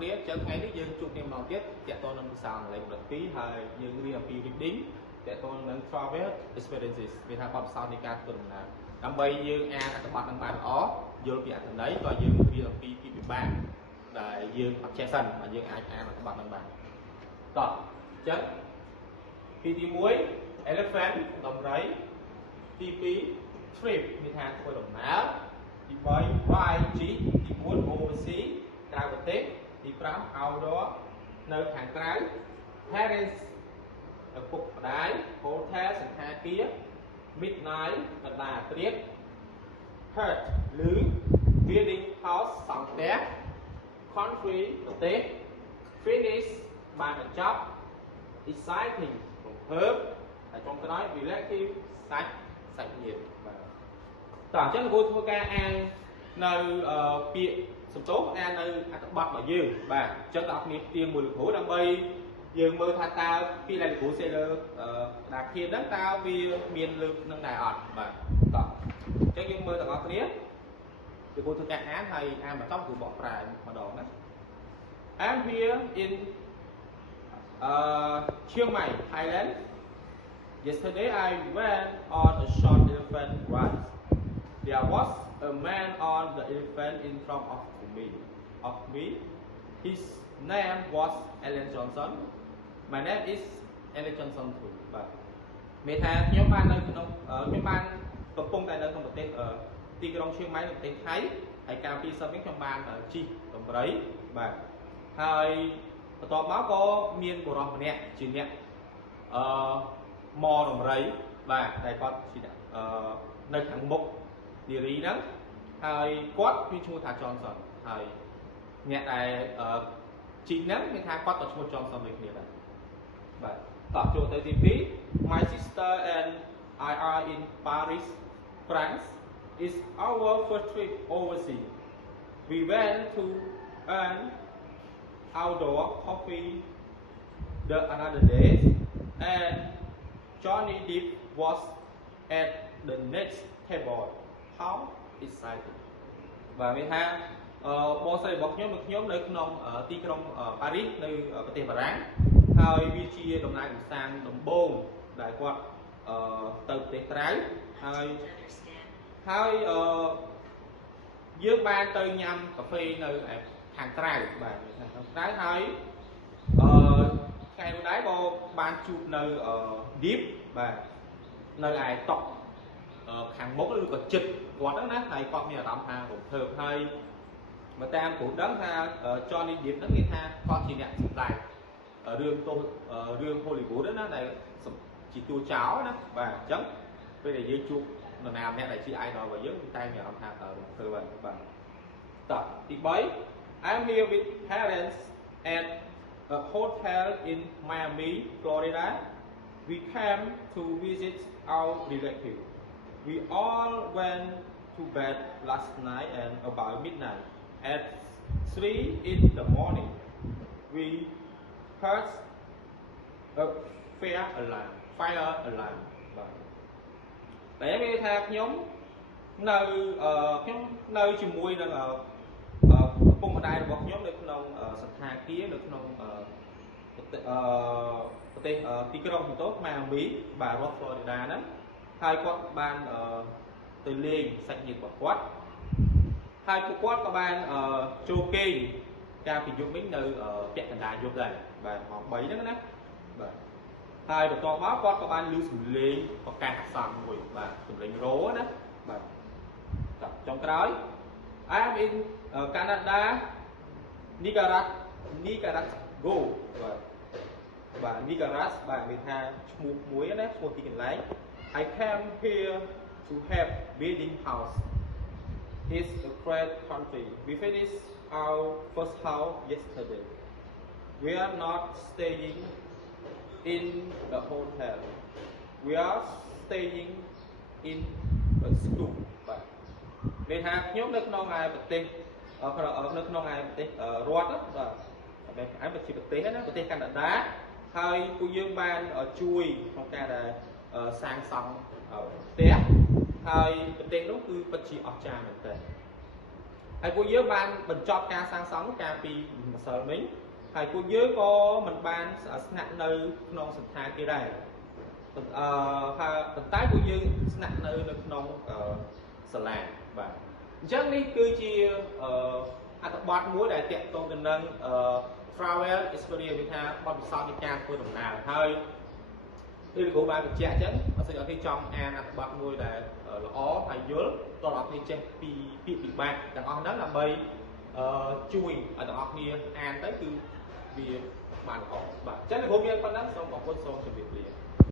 គ្នាចឹងថ្ងៃនេះយើងជួបគ្នាម្ដងទៀតតាក់ទងនឹងភាសាអង់គ្លេស12ហើយយើងរៀនអំពី reading តាក់ទងនឹង travel experiences មានថាបទពិសោធន៍នៃការធ្វើដំណើរដើម្បីយើងអានអត្ថបទនឹងបានល្អយល់ពីអត្ថន័យក៏យើងរៀនអំពីពិបាកដែលយើងអត់ចេះសិនហើយយើងអាចអានអត្ថបទនឹងបានតោះចឹងទី1 elephant ដំរីទី2 trip មានថាធ្វើដំណើរទី3 ride jeep ទី4 oversea ក្រៅប្រទេសទី5 outdoor នៅខាងក្រៅ parents ឪពុកម្ដាយ hotel សណ្ឋាគារ midnight កណ្ដាលព្រាប hurt ឬ building house សង់ផ្ទះ country ប្រទេស finish បានបញ្ចប់ exciting រំភើបហើយចុងក្រោយ relaxing សាច់ញាតិបាទតោះអញ្ចឹងគ្រូធ្វើការអាននៅពាក្យសំទោសអាននៅអត្ថបទរបស់យើងបាទអញ្ចឹងដល់គ្នាទៀងមួយលោកគ្រូដើម្បីយើងមើលថាតើពាក្យដែលលោកគ្រូសេលើក្តារខៀនហ្នឹងតើវាមានលើកនឹងដែរអត់បាទតោះអញ្ចឹងយើងមើលទាំងអស់គ្នាលោកគ្រូធ្វើការអានហើយអានបន្តគ្រូបកប្រែម្ដងណា I'm here in Chiang Mai, Thailand. Yesterday I went on a short elephant ride. There was a man on the elephant in front of me. His name was Alan Johnson. My name is Alan Johnson too. But មានថាខ្ញុំបាននៅក្នុងខ្ញុំបានកំពុងតែនៅក្នុងប្រទេសទីក្រុងឈៀងម៉ៃនៅប្រទេសថៃហើយកាលពីសប្តាហ៍នេះខ្ញុំបានជិះដំរីបាទហើយបន្ទាប់មកក៏មានបុរសម្នាក់ជាអ្នកមកដំរីបាទដែលគាត់ជានៅខាងមុខនារីហ្នឹងហើយគាត់មានឈ្មោះថា Johnson ហើយអ្នកដែលជីកហ្នឹងមានថាគាត់ក៏ឈ្មោះ Johnson ដូចគ្នាដែរបាទតោះចូលទៅទី2 My sister and I are in Paris, France. It's our first trip overseas. We went to an outdoor coffee the another day and Johnny Depp was at the next table. How exciting បាទមានថាបងស្រីរបស់ខ្ញុំនៅក្នុងទីក្រុងប៉ារីសនៅប្រទេសបារាំងហើយវាជាដំណើរកម្សាន្តដំបូងដែលគាត់ទៅប្រទេសក្រៅហើយយើងបានទៅញ៉ាំកាហ្វេនៅខាងក្រៅបាទខាងក្រៅហើយថ្ងៃនោះដែរក៏បានជួបនៅ Deep បាទនៅឯតុខាងមុខឬក៏ចិត្តគាត់ហ្នឹងណាហើយគាត់មានអារម្មណ៍ថារំភើបហើយមកតាមគ្រូដឹងថា Johnny Depp ហ្នឹងគេថាគាត់ជាអ្នកសម្ដែងរឿង Hollywood ណាដែលជាតួចោលណាបាទអញ្ចឹងពេលដែលយើងជួបនរណាម្នាក់ដែលជា idol របស់យើងតែមានអារម្មណ៍ថារំភើបបាទតោះទី3 I'm here with parents at a hotel in Miami, Florida. We came to visit our relatives. We all went to bed last night and about midnight. At 3 in the morning, we heard a fire alarm. តែគេថាខ្ញុំនៅជាមួយនឹងពុកម្ដាយរបស់ខ្ញុំនៅក្នុងសន្តាគារនៅក្នុងប្រទេសទីក្រុងបន្ទោម៉ាមីបាទរដ្ឋ Florida ហ្នឹងហើយគាត់បានទៅលេងសាច់ញាតិរបស់គាត់ហើយពួកគាត់ក៏បានចូលគេងកាលពីយប់មិញនៅពាក់កណ្ដាលយប់ដែរបាទម៉ោង3ហ្នឹងណាបាទហើយបន្ទាប់មកគាត់ក៏បានឮសំឡេងប្រកាសអាសន្នមួយបាទសំឡេងរោណាបាទចុងក្រោយ I'm in Canada Nicaragua បាទ Nicaragua បាទមានថាឈ្មោះមួយណាឈ្មោះទីកន្លែង I came here to have building house. It's a great country. We finished our first house yesterday. We are not staying in the hotel. We are staying in a school. បាទមានថាខ្ញុំនៅក្នុងឯប្រទេសនៅក្នុងឯប្រទេសរដ្ឋបាទឯប្រទេសណាប្រទេសកាណាដាហើយពួកយើងបានជួយក្នុងការដែលសាងសង់ផ្ទះហើយប្រទេសនោះគឺពិតជាអស្ចារ្យមែនទែន ហើយពួកយើងបានបញ្ចប់ការសាងសង់កាលពីម្សិលមិញហើយពួកយើងក៏មិនបានស្នាក់នៅក្នុងសន្តាគារដែរហើយប៉ុន្តែពួកយើងស្នាក់នៅក្នុងសាលាបាទអញ្ចឹងនេះគឺជាអត្ថបទមួយដែលតាក់ទងទៅនឹង travel experience វាថាបទពិសោធន៍នៃការធ្វើដំណើរហើយដូចលោកគ្រូបានបញ្ជាក់អញ្ចឹងបើសិនជាអ្នកចង់អានអត្ថបទមួយដែលល្អហើយយល់តើអ្នកគ្នាចេះពីពាក្យពិបាកទាំងអស់ហ្នឹងដើម្បីជួយឲ្យទាំងអស់គ្នាអានទៅគឺវាបានល្អបាទអញ្ចឹងលោកគ្រូមានប៉ុណ្ណឹងសូមអរគុណសូមជម្រាបលា